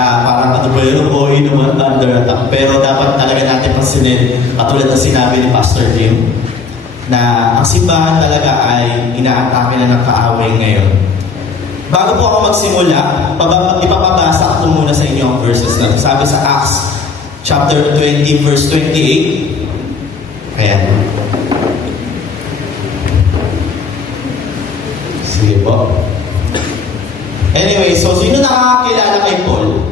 na parang ano ba yun, o inuman under attack. Pero dapat talaga natin pansinin, katulad ng sinabi ni Pastor Jim, na ang simbahan talaga ay inaatake na ng kaaway ngayon. Bago po ako magsimula, ipapabasa ko muna sa inyo ang verses na. Sabi sa Acts chapter 20 verse 28. Ayan. Sige po. Anyway, so sino nakakakilala kay Paul?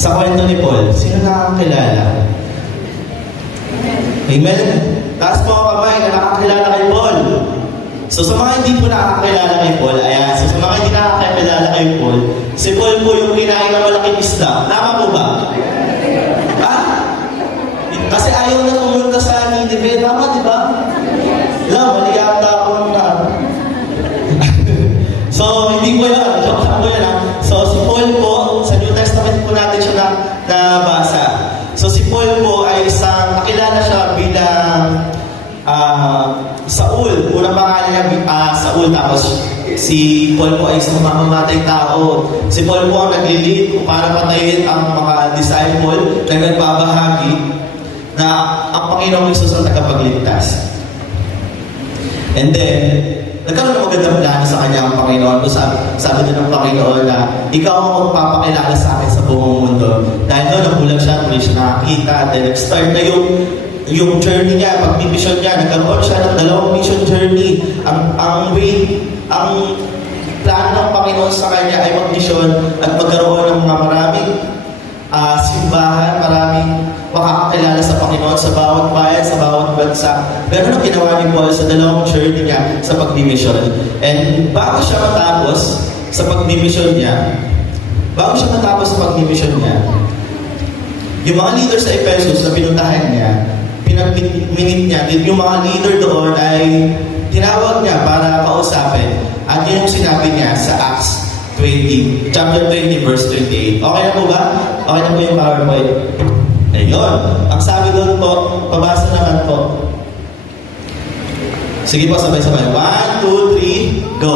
Sa kwento ni Paul, sino nakakakilala? Amen. Taas po ang kamay na nakakilala kay Paul. So sa mga hindi po nakakilala kay Paul, ayan, so sa mga hindi nakakilala kay Paul, si Paul po yung kinain ng malaking isda. Tama po ba? Ha? Kasi ayaw na pumunta sa Nineveh. Tama, di ba? Alam, mali yata ako na. So, hindi po yan. So, si Paul po, sa New Testament po natin siya nabasa. So, si Paul po ay isang, nakilala siya bilang Saul. Unang pangalan niya, Saul. Tapos, si Paul po ay isang mamamatay tao. Si Paul po ang naglilid para patayin ang mga disciple na nagbabahagi na ang Panginoong Hesus ang tagapagligtas. And then, nagkaroon ng magandang plano sa kanya ang Panginoon. Sabi din ng Panginoon na ikaw ang magpapakilala sa akin sa buong mundo. Dahil doon, nabulag siya, muli siya nakakita. Then nag-start na yung journey niya, pag-mission niya. Nagkaroon siya ng 2 mission journey. Ang plano ng Panginoon sa kanya ay mag-mission at magkaroon ng mga maraming simbahan, maraming makakakilala sa Panginoon sa bawat bayan, sa bawat bansa. Pero nang ginawa ni Paul sa 2 journey niya sa pag-mission. And bago siya matapos sa pag-mission niya, yung mga leader sa Ephesus na pinuntahan niya, pinag-minute niya, yung mga leader doon ay tinawag niya para kausapin. At yun yung sinabi niya sa Acts 20, chapter 20, verse 28. Okay na po ba? Okay na po yung PowerPoint? Ayun. Ang sabi doon po, pabasa naman po. Sige po, sabay-sabay. 1, 2, 3, go!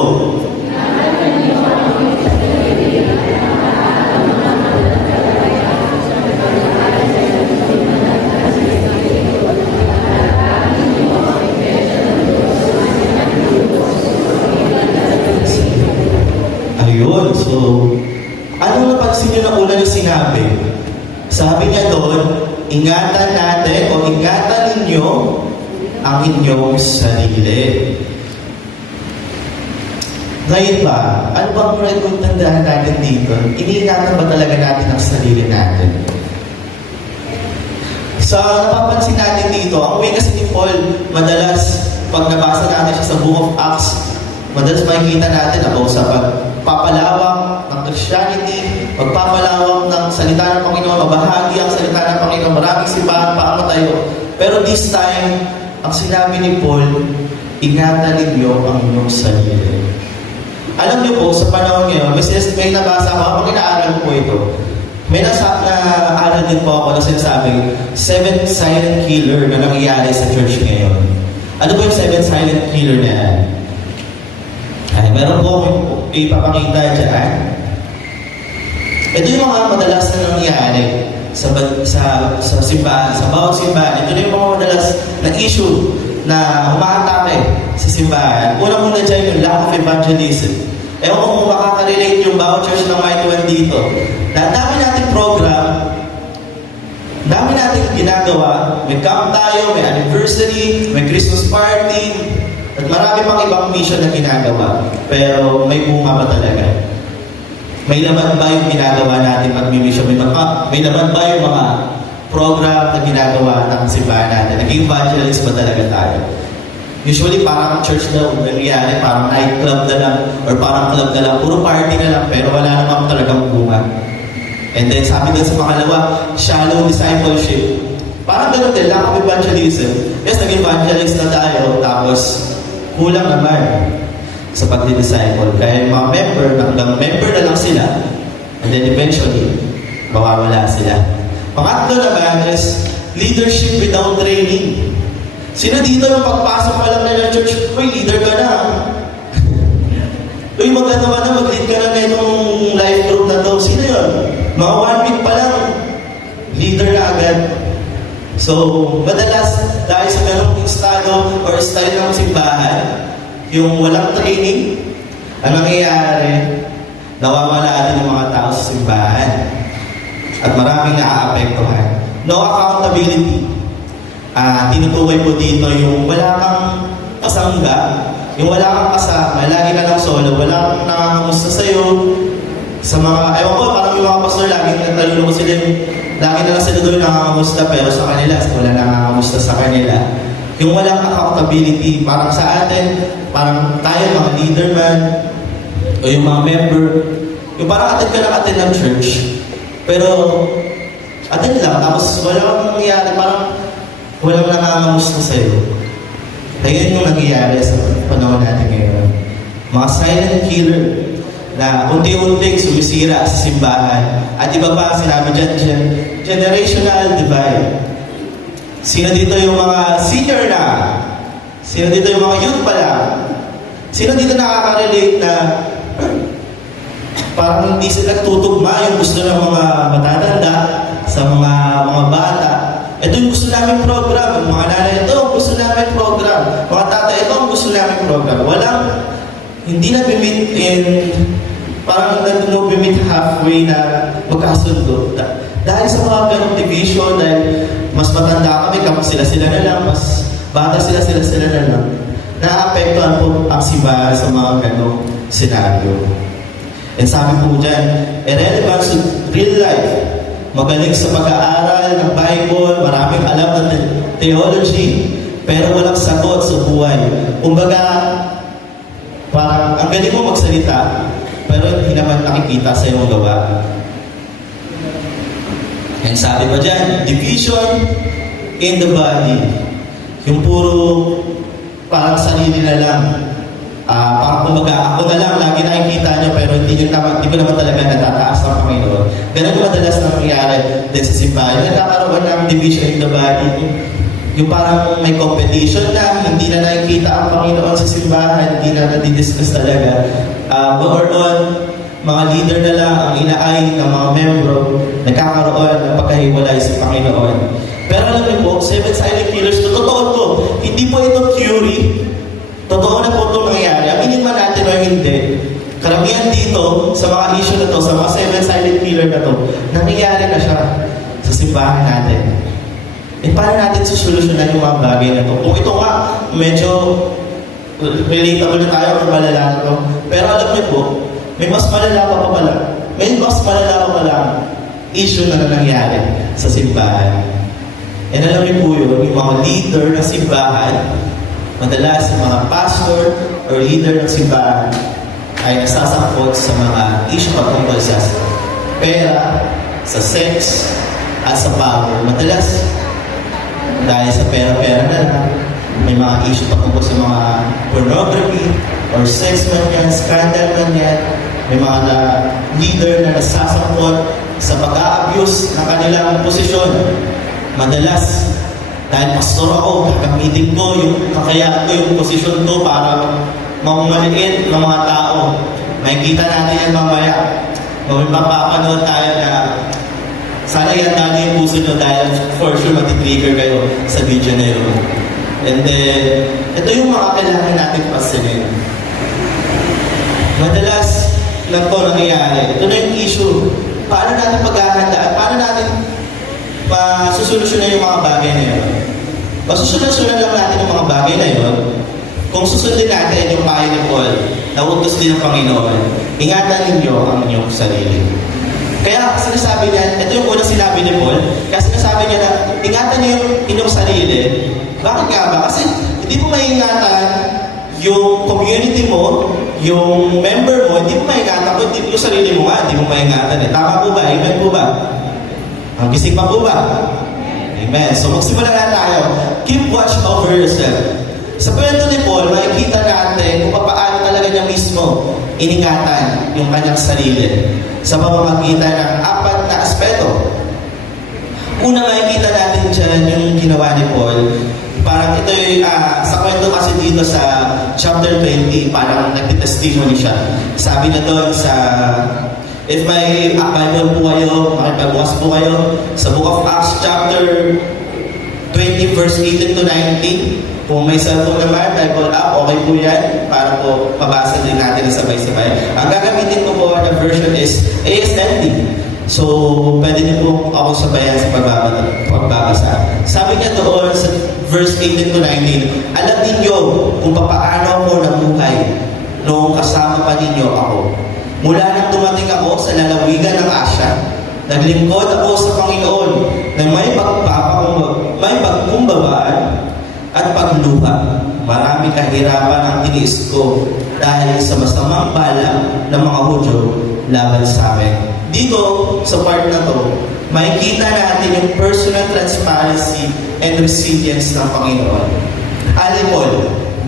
Ayun. So, ano napansin nyo na una yung sinabi? Sabi niya doon, ingatan natin o ingatan ninyo ang inyong sarili. Ngayon ba, ano ba ang kung tandaan natin dito? Iniingatan ba talaga natin ang sarili natin? Sa napapansin natin dito, ang way kasi ni Paul, madalas, pag nabasa natin siya sa Book of Acts, madalas makikita natin about sa pagpapalawak ng Christianity, pagpapalawak ng salita ng Panginoon, mabahagi ang salita ng Panginoon, maraming simbahan pa ang tayo. Pero this time, ang sinabi ni Paul, ingatan ninyo ang inyong sarili. Alam niyo po, sa panahon ngayon, may nabasa ko, habang inaaral ko ito, may naaral din po ako na sinasabing 7 silent killer na nangyayari sa church ngayon. Ano ba yung 7 silent killer na yan? Ay, meron po akong ipapakita dyan. Ito yung mga madalas na nangyayari sa simbahan, sa bawat simbahan. Ito yung mga madalas na issue na umaatake sa simbahan. Unang-una dyan yung lack of evangelism. Ewan ko kung makaka-relate yung bawat church ng Mighty One dito. Na dami nating program, dami nating ginagawa. May camp tayo, may anniversary, may Christmas party, at marami pang ibang mission na ginagawa. Pero may bunga ba talaga? May laman ba yung ginagawa natin pag-mission? May laman ba yung mga program na ginagawa ng simbahan natin? Naging evangelist ba talaga tayo? Usually parang church na nangyayari, parang nightclub na lang, or parang club na lang, puro party na lang, pero wala namang talagang bunga. And then sabi din sa pangalawa, shallow discipleship. Parang ganun din, lack of evangelism. Yes, naging evangelist na tayo, tapos kulang naman sa pag-disciple. Kaya yung mga member na lang sila, and then eventually, mawawala sila. Pangatlo naman is leadership without training. Sino dito yung pagpasok pa lang na church, uy, leader ka na. Uy, mag-lead ka na itong life group na to. Sino yun? Mga 1 week pa lang, leader na agad. So, madalas, dahil sa ganong estado or style ng simbahan, yung walang training, ang nangyayari, nawawala din ng mga tao sa simbahan. At maraming naaapektuhan. No accountability. Tinutukoy po dito yung wala kang kasangga, yung wala kang kasama, lagi ka lang solo, wala kang nangangamusta sa'yo, sa mga, ewan ko, parang yung mga pastor, lagi nagtalulo ko sila yung, lagi na lang sila doon nangangamusta, pero sa kanila, wala nangangamusta sa kanila. Yung walang accountability, parang sa atin, parang tayo, mga leader man, o yung mga member, yung parang attend ka lang attend ng church, pero attend lang, tapos walang nangyayari, parang walang nangangamusta sa'yo. Kaya yun yung nangyayari sa panahon natin ngayon. Mga silent killer na unti-unting sumisira sa simbahan. At iba pa, sinabi dyan, generational divide. Sino dito yung mga senior na? Sino dito yung mga youth pa lang? Sino dito nakaka-relate na parang hindi sila tutugma yung gusto ng mga matatanda sa mga bata? Ito yung gusto namin program. Mga nanay, ito ang gusto namin program. Mga tatay, ito ang gusto namin program. Walang, hindi na bimit in, parang bimit halfway na magkasundo. Dahil sa mga ganong division, dahil mas matanda kami, kapag sila na lang, mas bata sila na lang, naapektuhan po ang simbahan sa mga ganong senaryo. And sabi po dyan, irrelevant to real life. Magaling sa pag-aaral ng Bible, maraming alam ng theology, pero walang sagot sa buhay. Kumbaga, parang ang galing mo magsalita, pero hindi naman nakikita sa iyong gawa. And sabi pa dyan, division in the body. Yung puro parang sarili na lang. Parang kumbaga, ako na lang, lagi nakikita nyo, pero hindi ko naman talaga natataas ng Panginoon. Ganun madalas na nangyayari din sa simbahan. Nagkakaroon ng division in the body. Yung parang may competition na, hindi na nakikita ang Panginoon sa simbahan, hindi na nadidiscuss talaga. Overall, mga leader na lang ang inaay ng mga membro, nagkakaroon ng pagkahiwalay sa Panginoon. Pero alam niyo po, 7 silent killers, totoo to. Hindi po ito theory. Totoo na po itong nangyayari. Aminin man natin o hindi. Karamihan dito, sa mga issue na to, sa mga 7 silent killer na to, nangyayari na siya sa simbahan natin. E paano natin susolusyonan yung mga bagay na to? Kung ito nga, medyo relatable na tayo or malala na to. Pero alam niyo po, may mas malala pa pala. May mas malala pa pala issue na nangyayari sa simbahan. E alam niyo po yun, yung mga leader ng simbahan, madalas yung mga pastor or leader ng simbahan ay nasasangkot sa mga issue patungkol sa pera, sa sex, at sa power. Madalas, dahil sa pera-pera na lang, may mga issue patungkol sa mga pornography or sex man yan, scandal man yan. May mga leader na nasasangkot sa pag-a-abuse ng kanilang posisyon. Madalas, dahil pastor ako, gagamitin ko yung kakayaan ko, yung posisyon ko para mamaliit ng mga tao. Makikita natin yan mamaya. May mapapanood tayo na sana yan dami yung puso nyo dahil for sure matitrigger kayo sa video na yun. And then, ito yung mga kailangan natin pasinin. Madalas lang ito nangyayari. Ito na yung issue. Paano natin paghahandaan? Paano natin masusolusyonan yung mga bagay na yun? Masusolusyonan lang natin yung mga bagay na yun kung susundin natin yung payo ni Paul na utos din ng Panginoon. Ingatan ninyo ang inyong sarili. Kaya sinasabi niya, ito yung unang sinabi ni Paul, kasi sinasabi niya na ingatan niyo yung inyong sarili. Bakit nga ba? Kasi hindi mo maingatan yung community mo, yung member mo, hindi mo maingatan kung yung sarili mo nga, hindi mo maingatan. Tama po ba? Amen po ba? Ang gising pa po ba? Amen. So magsimula na tayo. Keep watch over yourself. Sa kwento ni Paul, makikita natin kung paano talaga niya mismo iningatan yung kanyang sarili sa pamamagitan ng 4 na aspeto. Una, makikita natin dyan yung ginawa ni Paul. Parang ito yung, sa kwento kasi dito sa chapter 20, parang nagtitestimony siya. Sabi na doon sa If may Bible po kayo, makipagbukas po kayo sa Book of Acts chapter 20 verse 18 to 19. Kung may cellphone naman, Bible app, okay po yan para po mabasa din natin na sabay-sabay. Ang gagamitin ko po na version is ASND. So, pwede niyo po ako sabayan sa pagbabasa. Sabi niya doon sa verse 18 to 19, alam ninyo kung paano ako nabuhay noong kasama pa ninyo ako. Mula nang dumating ako sa lalawigan ng Asya, naglingkod ako sa Panginoon na may pagkumbabaan at pagluha. Maraming kahirapan ang tiniis ko dahil sa masamang balak ng mga Hudyo laban sa amin. Dito, sa part na to, makikita natin yung personal transparency and resilience ng Panginoon. Ni Paul,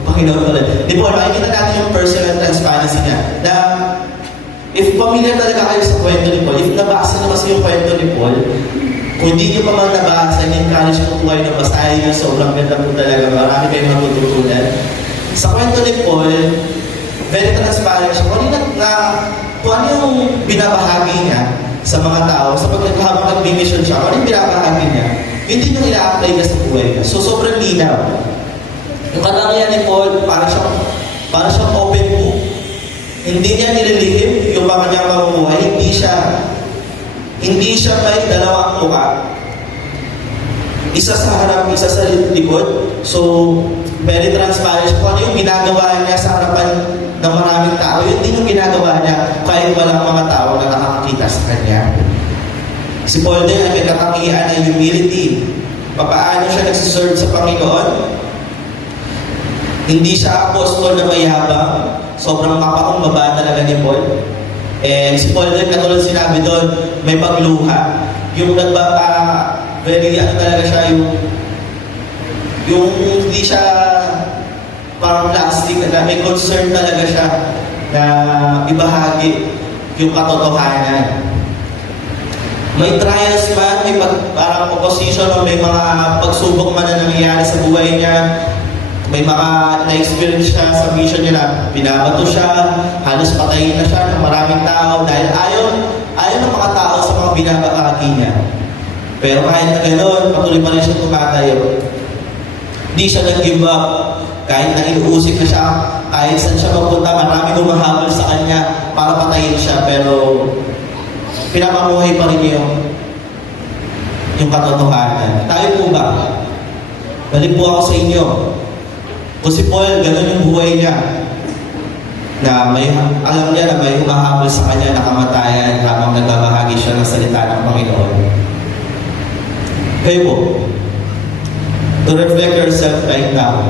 Panginoon ulit. Ni Paul, makikita natin yung personal transparency niya. Na, if familiar talaga kayo sa kwento ni Paul, if nabasa na kasi yung kwento ni Paul, kung hindi nyo pa man nabasa, encourage ko po kayo na basahin nyo. Sobrang ganda po talaga. Marami kayong matututunan. Sa kwento ni Paul, very transparent siya. Kung ano yung binabahagi niya sa mga tao, sa habang nag-mission siya, kung ano yung binabahagi niya, hindi nyo ina-apply na sa buhay niya. So, sobrang linaw. Yung katangian ni Paul, para siyang open book. Hindi niya nililihim yung mga kanyang mamumuhay. Hindi siya may dalawang mukha. Isa sa harap, isa sa likod. So, very transparent. Kung ano yung ginagawa niya sa harapan ng maraming tao, yun din yung ginagawa niya kahit walang mga tao na nakakakita sa kanya. Si Paul din ay may katangian ng humility. Paano siya nagsiserve sa Panginoon? Hindi siya apostol na mayabang. Sobrang mapakumbaba talaga ni Paul. And si Paul din, katulad sinabi doon, may pagluha. Yung very talaga siya, yung hindi siya parang plastic, na may concern talaga siya na ibahagi yung katotohanan. May trials man, may parang opposition o may mga pagsubok man na nangyayari sa buhay niya. May mga na-experience siya sa mission niya na binabato siya, halos patayin na siya ng maraming tao dahil ayaw ng mga tao sa mga binabahagi niya. Pero kahit na gano'n, patuloy pa rin siya tumatayo. Hindi siya nag-give up. Kahit na inuusik na siya, kahit saan siya magpunta, maraming humahabol sa kanya para patayin siya. Pero pinapamuhay pa rin niya yung katotohanan. Tayo po ba? Balik po ako sa inyo. Kung si Paul, gano'n yung buhay niya. Na alam niya na may humahabol sa kanya na kamatayan habang nagbabahagi siya ng salita ng Panginoon. Kayo po, to reflect yourself right now,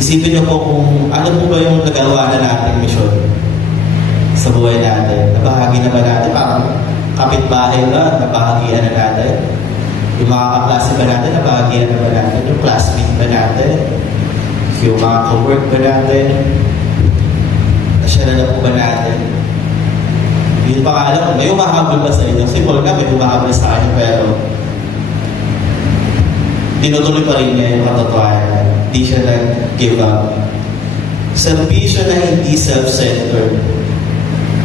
isipin niyo po kung ano po ba yung nagawa na natin mission sa buhay natin. Nabahagi na ba natin? Parang kapitbahay ba? Nabahagian na natin? Yung mga kaklase ba natin? Nabahagian na ba natin? Yung classmate ba natin? Yung mga co-work ba natin? Nasyara na po ba natin? Yung pangalan, may umahabol ba sa inyo? Si Paul nga, may umahabol sa kanya, pero tinutuloy pa rin niya yung katotohanan. Hindi siya nag-give up. Servisyo na hindi self-centered.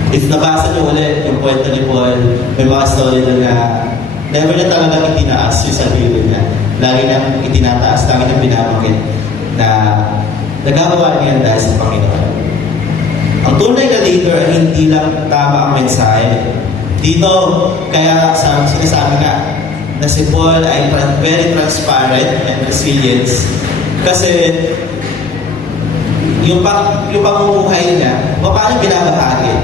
If nabasa niyo ulit yung kwento ni Paul, may mga story na never na talagang itinaas yung sarili niya. Lagi na itinataas, lagi na binabangkit na nagagawa niya dahil sa Panginoon. Ang tunay na leader ay hindi lang tama ang mensahe. Dito, kaya sinasabi nga na si Paul ay very transparent and resilient kasi yung pamumuhay niya, paano binabahagi,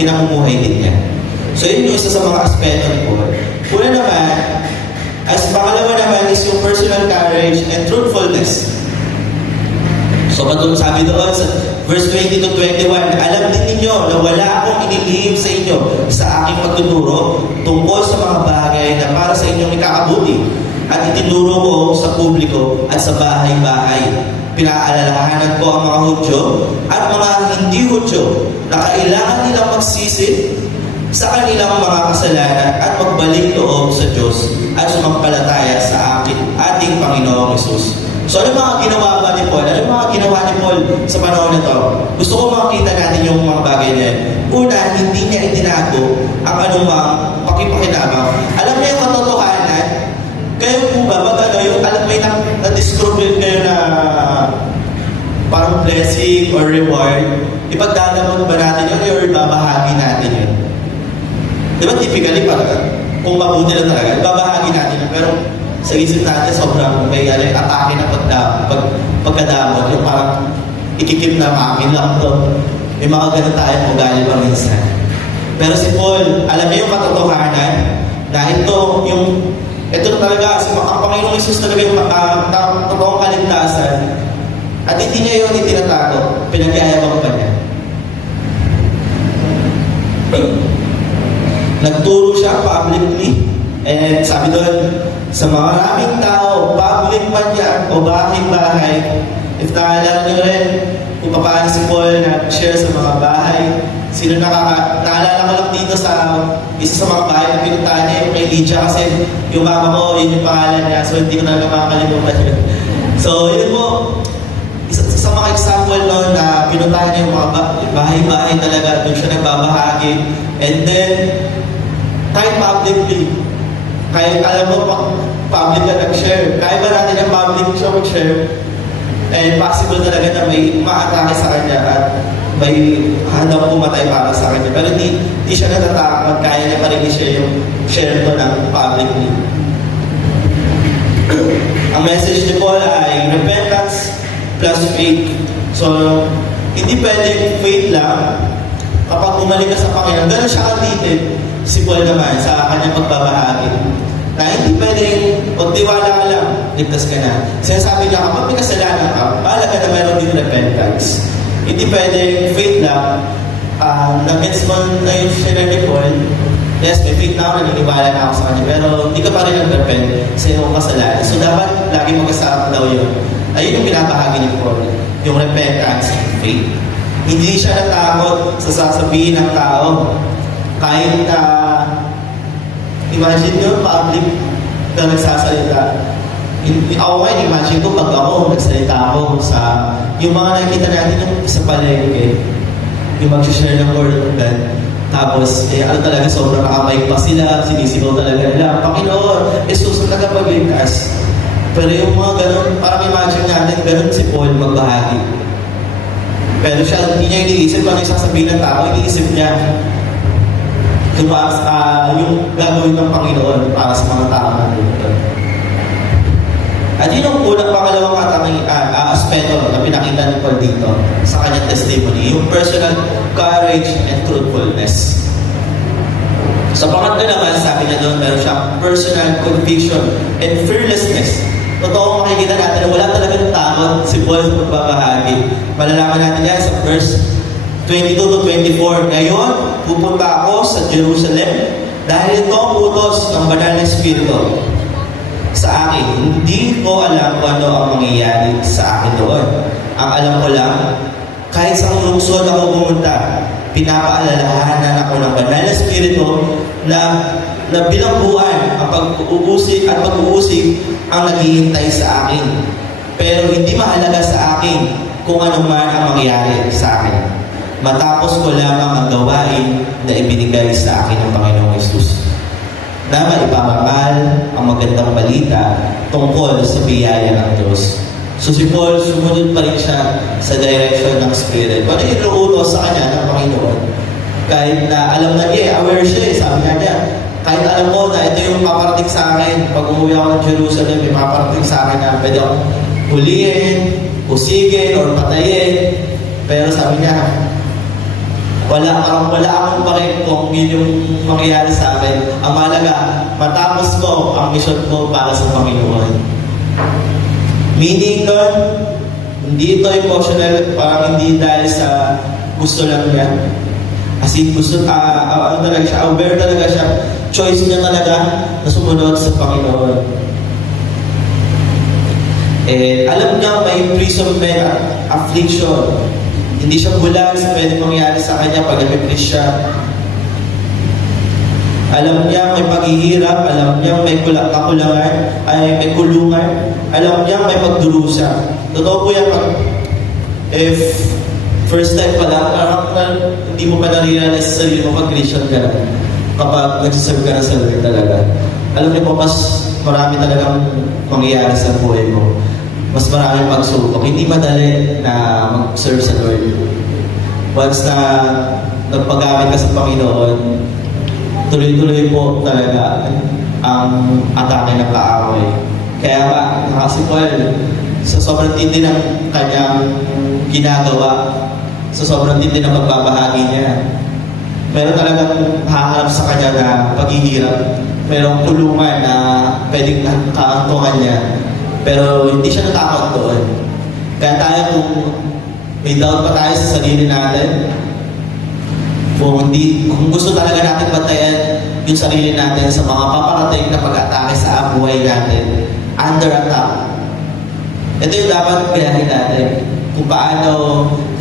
pinamumuhay din niya. So yun yung isa sa mga aspeto ni Paul. Una naman, pangalawa naman is yung personal courage and truthfulness. So katulad sabi doon sa verse 20 to 21, alam din ninyo na wala akong inilihim sa inyo sa aking pagtuturo tungkol sa mga bagay na para sa inyong ikakabuti at itinuro ko sa publiko at sa bahay-bahay. Pinaalalahanan ko ang mga Hudyo at mga hindi Hudyo na kailangan nilang magsisi sa kanilang mga kasalanan at magbalik loob sa Diyos at sumampalataya sa ating Panginoong Hesus. So ano mga ginawa ba ni Paul? Ano mga ginawa ni Paul Paul sa panahon na to, gusto ko makita natin yung mga bagay niya. Una, hindi niya itinago ang anumang pakipakinabang. Alam niya yung katotohanan. Kayo po ba, yung alam mo yung na-describe kayo na parang blessing or reward, ipagdadamot ba natin yun or babahagi natin yun? Diba typically, kung mabuti lang talaga, babahagi natin yun. Pero sa isip natin, sobrang may atake na pagkadamot. Yung parang ikikip na amin lang to. May mga ganun tayo ugali pa minsan. Pero si Paul, alam niya yung katotohanan na ito talaga, ang Panginoong Isus talaga yung totoong kaligtasan. At hindi niya yun itinatago, pinagyayabang pa niya. Nagturo siya publicly, and sabi doon, sa maraming tao, public man yan o bahay-bahay. If naalala nyo rin kung paano si Paul nag-share sa mga bahay, naalala ko lang dito sa isa sa mga bahay na pinuntahan niya yung kay Lydia kasi yung mama ko, yun yung pangalan niya, so hindi ko na makakalimutan yun. So yun po, isa sa mga example noon na pinuntahan niya yung mga bahay-bahay talaga, doon siya nagbabahagi. And then, kahit publicly, kahit alam mo, public ka nag-share, kaya ba natin yung public siya mag-share? And possible talaga na may maatake sa kanya at may handang pumatay para sa kanya. Pero hindi siya natatakot, kaya niya pa rin i-share yung share to ng publicly. Ang message ni Paul ay repentance plus faith. So, hindi pwedeng faith lang kapag bumalik ka sa Panginoon. Ganun siya ka-rated si Paul naman sa kanyang pagbabahagi. Na hindi pwedeng magtiwala ka lang, ligtas ka na. Sinasabi niya, kapag may kasalanan ka, mahalaga na meron din repentance. Hindi pwedeng faith lang. Na-gets mo na yung share ni Paul, yes, may faith na ako, naniniwala na ako sa kanya, pero hindi ka pa rin nag-repent sa iyong kasalanan. So dapat lagi magkasama daw yun. Ayun yung pinapahagi ni Paul, yung repentance and faith. Hindi siya natakot sa sasabihin ng tao. Kahit imagine nyo, public na nagsasalita. Ako ngayon, imagine ko pag ako, nagsalita ako sa yung mga nakikita natin yung sa palengke, yung mag-share ng word of God. Tapos, talaga, sobrang nakamayag pa sila, sinisigaw talaga nila, Panginoon, Jesus na tagapagligtas. Pero yung mga ganun, parang imagine natin, ganun si Paul magbahagi. Pero siya, hindi niya iniisip kung ano yung sasabihin ng tao, iniisip niya yung gagawin ng Panginoon para sa mga tao nandito. At yun yung pangalawang aspeto na pinakita ni Paul dito sa kanyang testimony, yung personal courage and truthfulness. Sa pangatlo naman, sabi niya doon, meron siyang personal conviction and fearlessness. Totoo makikita natin na wala talagang takot si Paul sa pagbabahagi. Malalaman natin yan sa verse 22 to 24. Ngayon, pupunta ako sa Jerusalem dahil ito ang utos ng Banal na Espiritu sa akin. Hindi ko alam kung ano ang mangyayari sa akin doon. Ang alam ko lang, kahit sa lungsod ako pumunta, pinapaalalahanan ako ng Banal na Espiritu na bilangguan ang pag-uusig at pag-uusig ang naghihintay sa akin. Pero hindi mahalaga sa akin kung ano man ang mangyayari sa akin. Matapos ko lamang ang gawain na ibinigay sa akin ng Panginoong Isus, na maiparangal ang magandang balita tungkol sa biyaya ng Diyos. So si Paul, sumunod pa rin siya sa direction ng Spirit. Ano yung inuutos sa kanya ng Panginoon? Kahit na alam na niya, aware siya, sabi niya, kahit alam ko na ito yung paparating sa akin, pag umuwi ako ng Jerusalem, may paparating sa akin na pwede akong hulihin, usigin, or patayin. Pero sabi niya, wala akong bakit kung yun yung mangyayari sa akin. Ang mahalaga, matapos ko ang mission ko para sa Panginoon. Meaning doon, hindi ito emotional, parang hindi dahil sa gusto lang niya. As in, talaga siya, aware talaga siya, choice niya talaga na sumunod sa Panginoon. Alam niya may imprisonment at affliction. Hindi siya bulag sa pwede mangyari sa kanya pag nag-preach siya. Alam niya may paghihirap, alam niya may kulungan, alam niya may pagdurusa. Totoo po yan, If first time pa lang, parang hindi mo pa na-realize sa sarili mo pag Christian ka na. Kapag nagsiserve ka na sa Lord talaga. Alam niyo po, mas marami talagang mangyayari sa buhay mo. Mas maraming pagsubok. Hindi madali na mag-serve sa Lord. Once na nagpagamit ka sa Panginoon, tuloy-tuloy po talaga ang atake ng kaaway. Kaya nga, nakasipol, sa sobrang tindi ng kanyang ginagawa, sa sobrang tindi ng pagbabahagi niya, meron talagang haharap sa kanya na paghihirap. Merong kulungan na pwedeng kaantungan niya. Pero hindi siya natakot doon. Kaya tayo kung may doubt pa tayo sa sarili natin, kung gusto talaga natin bantayan yung sarili natin sa mga paparating na pag-atake sa buhay natin, under attack. Ito yung dapat gayahin natin. Kung paano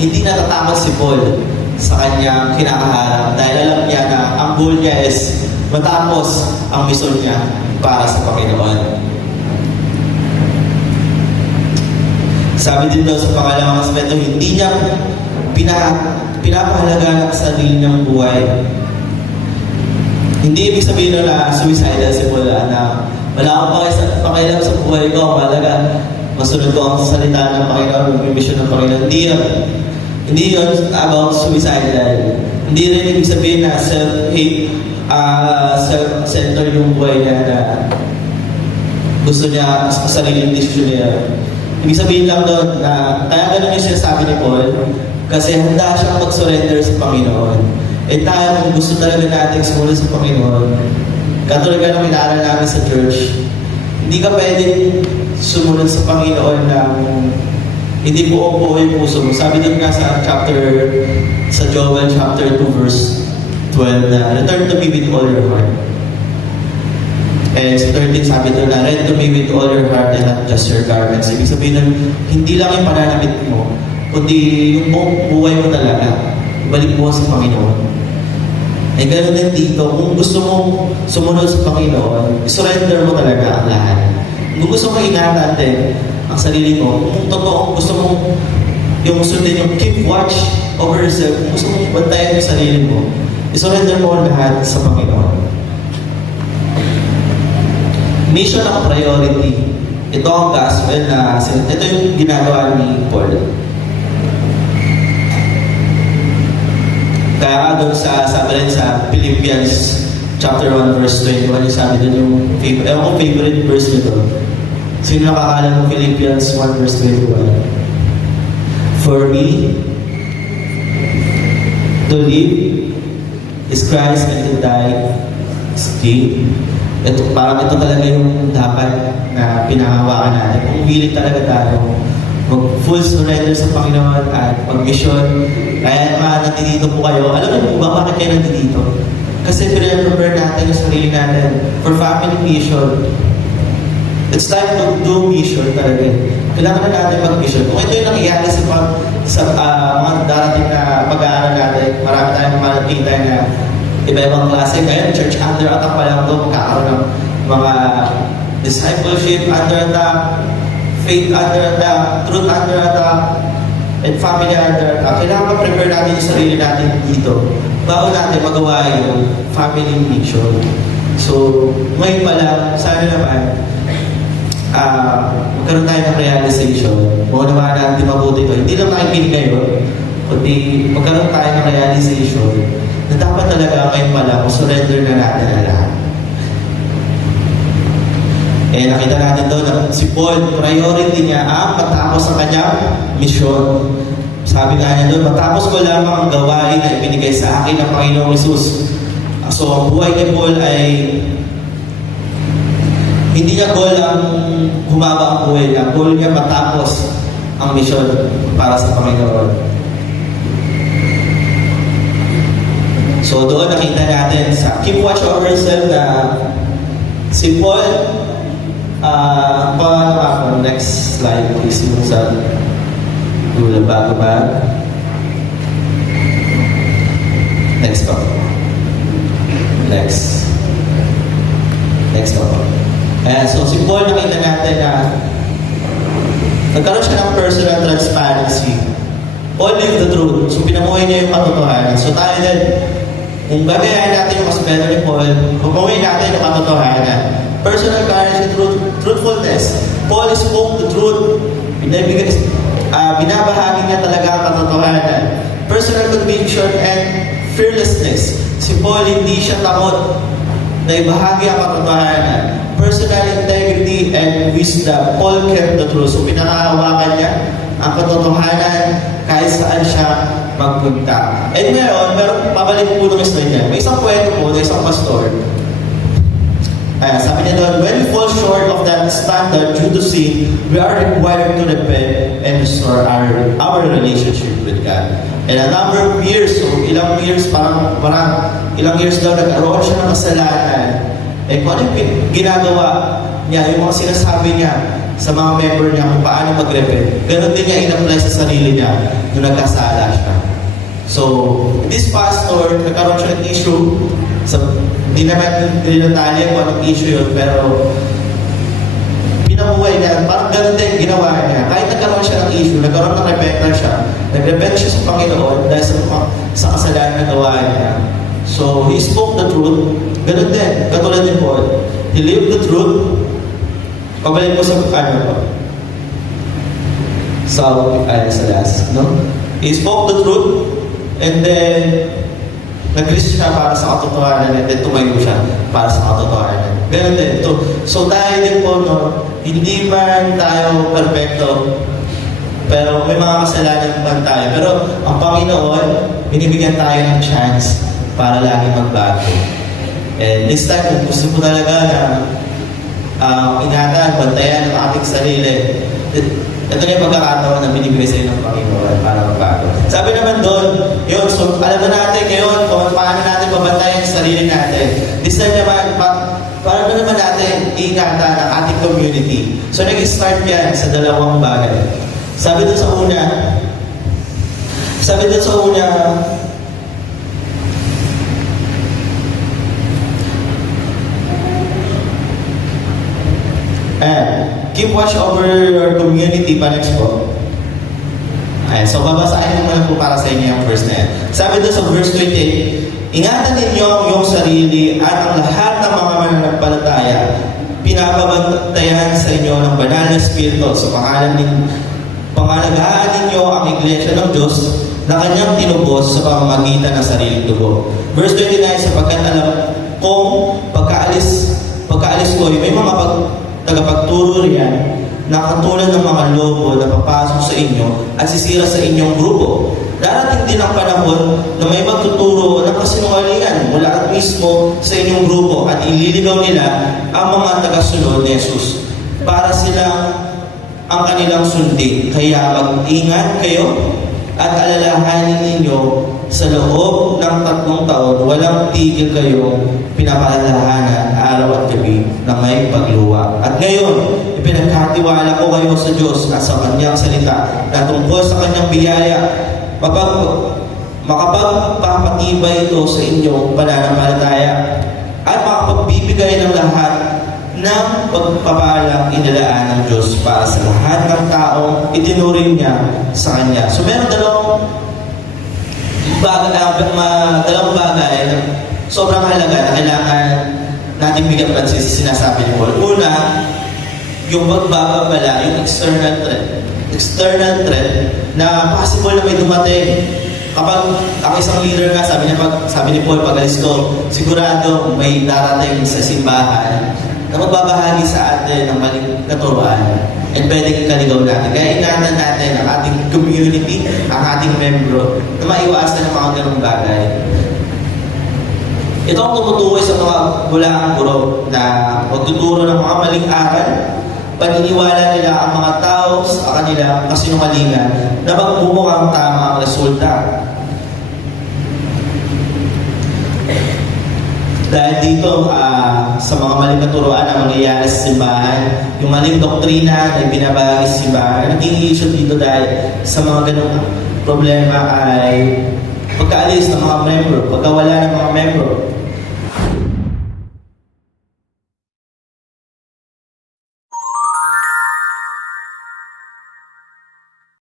hindi natatakot si Paul sa kanyang kinakaharap dahil alam niya na ang goal niya is matapos ang mission niya para sa Panginoon. Sabi din daw sa pangalawang aspeto, hindi niya pinapahalaga ang sarili ng buhay. Hindi ibig sabihin na suicidal si Paul na wala akong pakialam sa buhay ko, mahalaga masunod ko ang salita ng Panginoon, yung mission ng Panginoon. Hindi yun about suicidal. Hindi rin ibig sabihin na self-hate, self-center yung buhay niya na gusto niya sa sariling desisyon niya. Ibig sabihin lang doon na kaya ganun yung sinasabi ni Paul kasi handa siyang mag-surrender sa Panginoon. Eh tayo, kung gusto talaga natin sumunod sa Panginoon, katulad ka ng inaaral namin sa church, hindi ka pwedeng sumunod sa Panginoon ng hindi buo yung puso mo. Sabi doon nga sa Joel chapter 2 verse 12 na, return to me with all your heart. And sa 13 sabi doon na, rent to me with all your heart and not just your garments. Ibig sabihin nun, hindi lang yung pananamit mo, kundi yung buong buhay mo talaga, balik mo sa Panginoon. Eh ganoon din dito, kung gusto mong sumunod sa Panginoon, surrender mo talaga ang lahat. Kung gusto mong ingatan din ang sarili mo, kung totoo, gusto mong yung sundin yung keep watch over yourself, kung gusto mong bantayan yung sarili mo, isurrender mo ang lahat sa Panginoon. Mission ang priority. Ito ang gospel na, ito yung ginagawa ni Paul. Kaya doon sabi rin sa Philippians chapter 1 verse 21, yung sabi doon yung favorite verse nito. Sino nakakala ng Philippians 1 verse 21? For me, to live is Christ and to die is gain. Parang ito talaga yung dapat na pinahawakan natin. Kung willing talaga tayo mag-full surrender sa Panginoon at mag-mission. Kaya nandito po kayo. Alam niyo po ba bakit kayo nandito? Kasi prepare natin yung sarili natin for family mission. It's time to do mission talaga. Kailangan na natin mag-mission. Kung ito yung nangyayari sa mga darating na pag-aaral natin, marami tayong makikita na iba-ibang klase. Ngayon, church under attack pa lang ito. Magkakaroon ng mga discipleship under attack, faith under attack, truth under attack, and family under attack. Kailangan ma-prepare natin yung sarili natin dito. Bago natin magawa yung family mission. So, ngayon pa lang, sana naman, magkaroon tayo ng realization. Maunawaan natin mabuti ito. Hindi lang nakikinig ngayon, kundi magkaroon tayo ng realization na dapat talaga ngayon pa lang, surrender na natin na lahat. Eh, nakita natin doon na si Paul, priority niya ang matapos ang kanyang mission. Sabi nga niya doon, matapos ko lamang ang gawain na ibinigay sa akin ng Panginoong Jesus. So, ang buhay ni Paul ay hindi niya goal ang humaba ang buhay niya. Goal niya matapos ang mission para sa Panginoon. So, doon nakita natin sa keep watch over yourself na si Paul, next slide please, yung sa dulo bago ba? Next po. Next po. So si Paul, nakita natin na nagkaroon siya ng personal transparency Paul lived the truth. So pinamuhay niya yung katotohanan. So tayo din, kung gagayahin natin yung kaspeto ni Paul, pumuhay natin yung katotohanan. Personal courage and truthfulness. Paul spoke the truth. Binabahagi niya talaga ang katotohanan. Personal conviction and fearlessness. Si Paul hindi siya takot na ibahagi ang katotohanan. Personal integrity and wisdom. Paul kept the truth. So pinakahawakan niya ang katotohanan kahit saan siya magpunta. And ngayon, pabalik po ng slide niya. May isang kwento po na isang pastor. Sabi niya doon, when we fall short of that standard due to sin, we are required to repent and restore our relationship with God. And a number of years, so ilang years daw nagkaroon siya ng kasalanan. Eh kung ano yung ginagawa niya, yung mga sinasabi niya sa mga member niya kung paano mag-repent, ganun din niya in-apply sa sarili niya nung nagkasala siya. So, this pastor, nagkaroon siya ng issue. Hindi naman dinatali kung anong issue yun, pero pinamuhay niya, parang ganun din ginawa niya. Kahit nagkaroon siya ng issue, nagkaroon ng repentance siya, nag-repent siya sa Panginoon dahil sa kasalanan na gawa niya. So, he spoke the truth. Ganun din, katulad din Paul. He lived the truth. Pabalik po sa sa last, no? He spoke the truth, and then nag-risk siya para sa katotohanan, and then tumayo siya para sa katotohanan. Ganun din. So tayo din po, no, hindi man tayo perfecto, pero may mga kasalanan pa tayo. Pero ang Panginoon, binibigyan tayo ng chance para lagi magbago. And this time, kung gusto mo talaga na ingatan, bantayan ang ating sarili, ito na yung pagkakataon na binibigay sa ng Panginoon para magbago. Sabi naman doon, yun, so alam na natin ngayon kung paano natin mabantayan ang sarili natin. This time naman, paano naman natin ingatan ang ating community. So nag-start yan sa dalawang bagay. Sabi doon sa una, keep watch over your community pa next po. So babasahin mo muna po para sa inyo yung verse na yan. Sabi doon sa verse 28, ingatan ninyo ang iyong sarili at ang lahat ng mga mananampalataya. Pinababantayan sa inyo ng banal na Espiritu. So pangalagaan ninyo ang Iglesia ng Diyos na kanyang tinubos sa pamamagitan ng sariling dugo. Verse 29, sapagkat alam kong pagkaalis ko, may mga tagapagturo riyan na katulad ng mga lobo na papasok sa inyo at sisira sa inyong grupo. Darating din ang panahon na may magtuturo ng kasinungalingan mula at mismo sa inyong grupo at ililigaw nila ang mga tagasunod ni Jesus para silang ang kanilang sundin. Kaya mag-ingat kayo at alalahanin ninyo sa loob ng 3 taon, walang tigil kayong pinapaalalahanan araw at gabi na may pagluwa. At ngayon, ipinagkatiwala ko kayo sa Diyos at sa Kanyang salita na tungkol sa Kanyang biyaya, makapagpapatibay ito sa inyong pananampalataya at makapagbibigay ng lahat ng pagpapalang inilaan ng Diyos para sa lahat ng taong itinuring niya sa Kanya. So meron dalawang bagay na sobrang halaga na kailangan natin bigyan pansin sa sinasabi ni Paul. Una, yung pagbababala, yung external threat na possible na may dumating. Kapag ang isang leader nga, sabi ni Paul, pag alis ko, sigurado may darating sa simbahan na magbabahagi sa atin ng maling katuruan at pwedeng ikaligaw natin. Kaya ingatan natin ang ating community, ang ating membro, na maiwasan ang mga ganong bagay. Ito ang tumutukoy sa mga bulaang guro na magtuturo ng mga maling aral, paniniwala nila ang mga tao sa kanilang kasinungalingan na magbumukhang tama ang resulta. Dahil dito, sa mga maling katuruan na mangyayari sa simbahan, yung maling doktrina na binabahagi sa simbahan, naging issue dito dahil sa mga ganong problema ay pagkaalis ng mga membro, pagkawala ng mga membro.